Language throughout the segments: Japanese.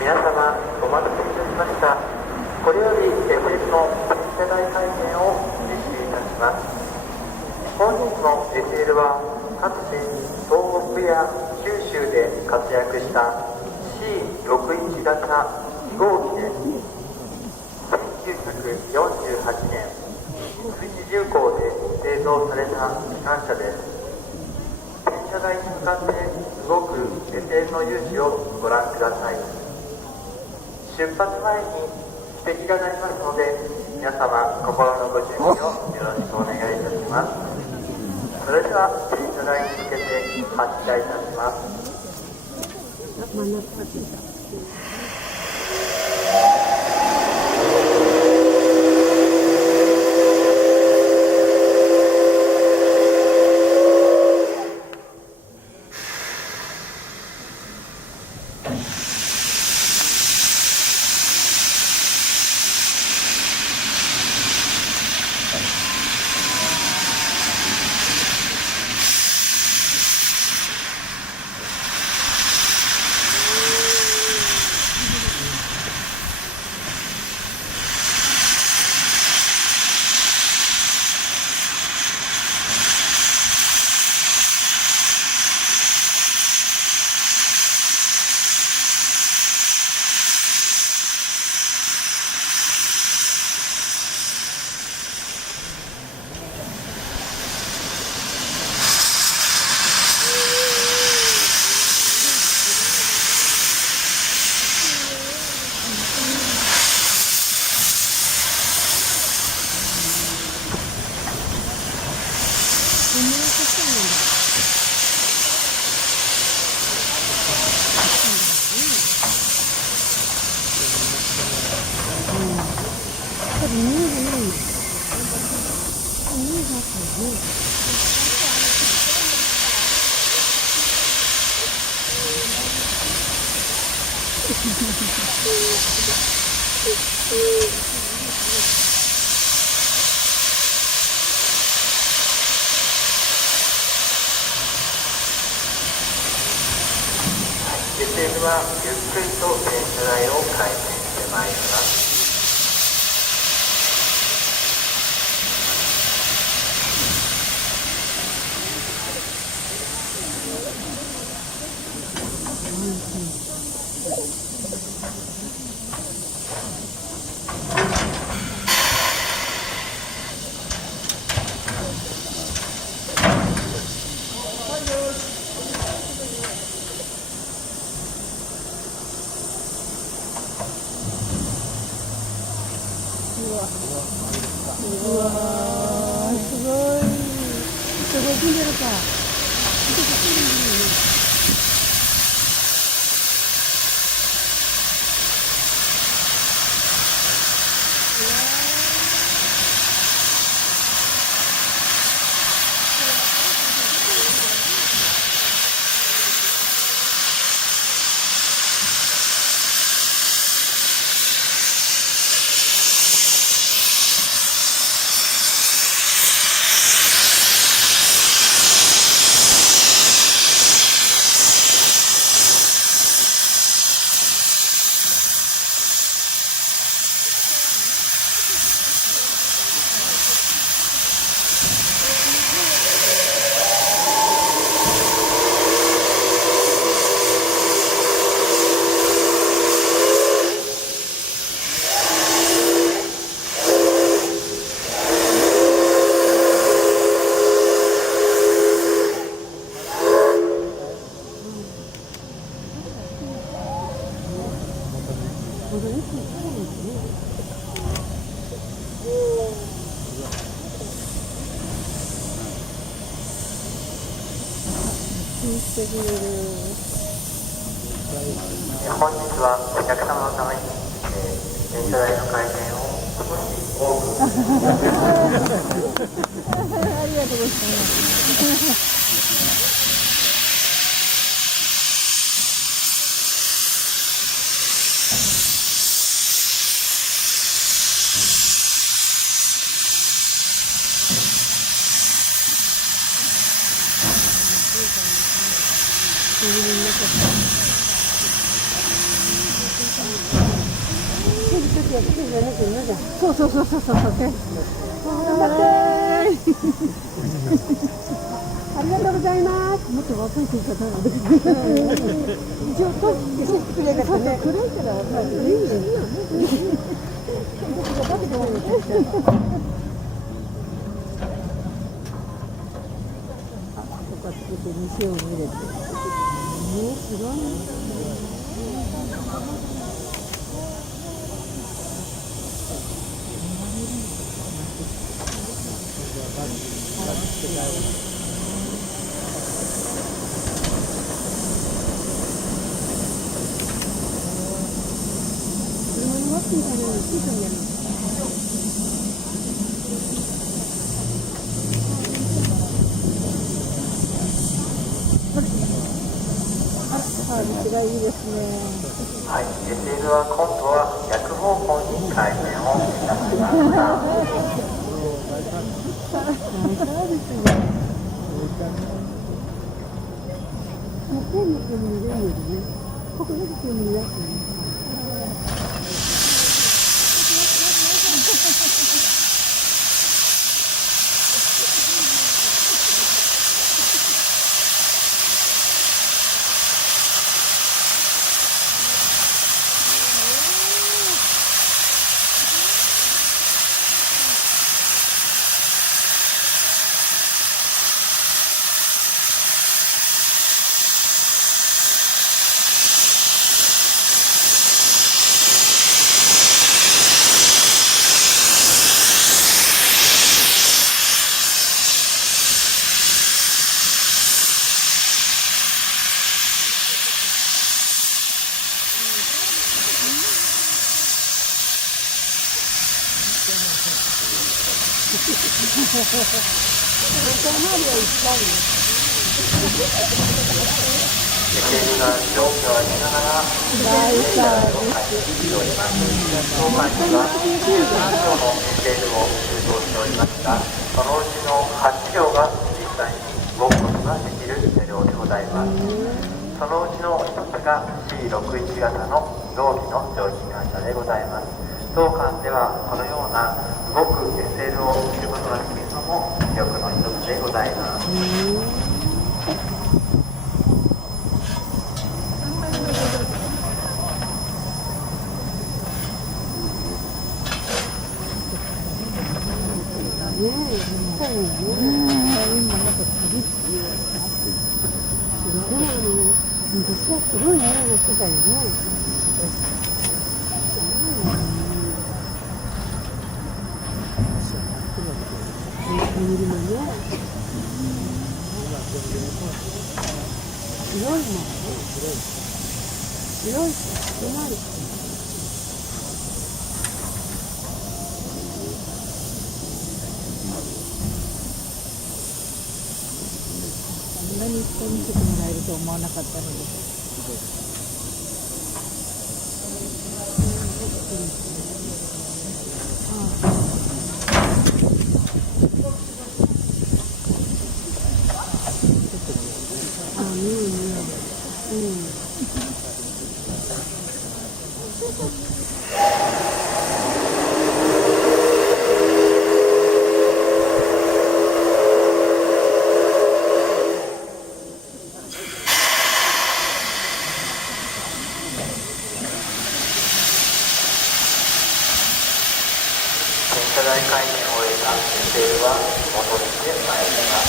皆様お待たせいたしました。これより SF の新世代会見を実施いたします。本日の SL はかつて東北や九州で活躍した C61 型2号機です。1948年三菱重工で製造された機関車です。転車台に向かって動く SL の勇姿をご覧ください。出発前に指摘がなりますので、皆様心のご準備をよろしくお願いいたします。それでは転車台に向けて発車いたします。SL はゆっくりと転車台を回転してまいります。本日はお客様のために、転車台の回転を少し多くありがとうございます。時は来てじゃなくてなじゃん。そうそうそうそうそう。頑張ってありがとうございます。もっと若い人かな。一応とくれるからね。くれるからまあいいよね。だけど。ここつけて店を見れて。すごい。車に乗ってみたいなのついてるやん。サービスがいいですね。はい、SL は今度は逆方向に回転をいたしました。サービスが。もうペンの国にいるんですね。ここだけ国にいらっしゃる。SL が上下を上げながらレーダーを開始しております。当館には13両の SL を収蔵しておりますが、そのうちの8両が実際に動くことができる車両でございます。そのうちの一つが C61 型の同期の蒸気機関車でございます。当館ではこのような動く SL を見ることができるのも魅力の一つでございます。すごいね、してたよね。見るのね。広いもんね。広いし、狭い。こんなにいっぱい見せてもらえると思わなかったので。車台回転を終えた SL は戻ってまいります。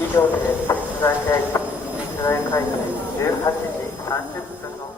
以上で天社大会開催18時30分の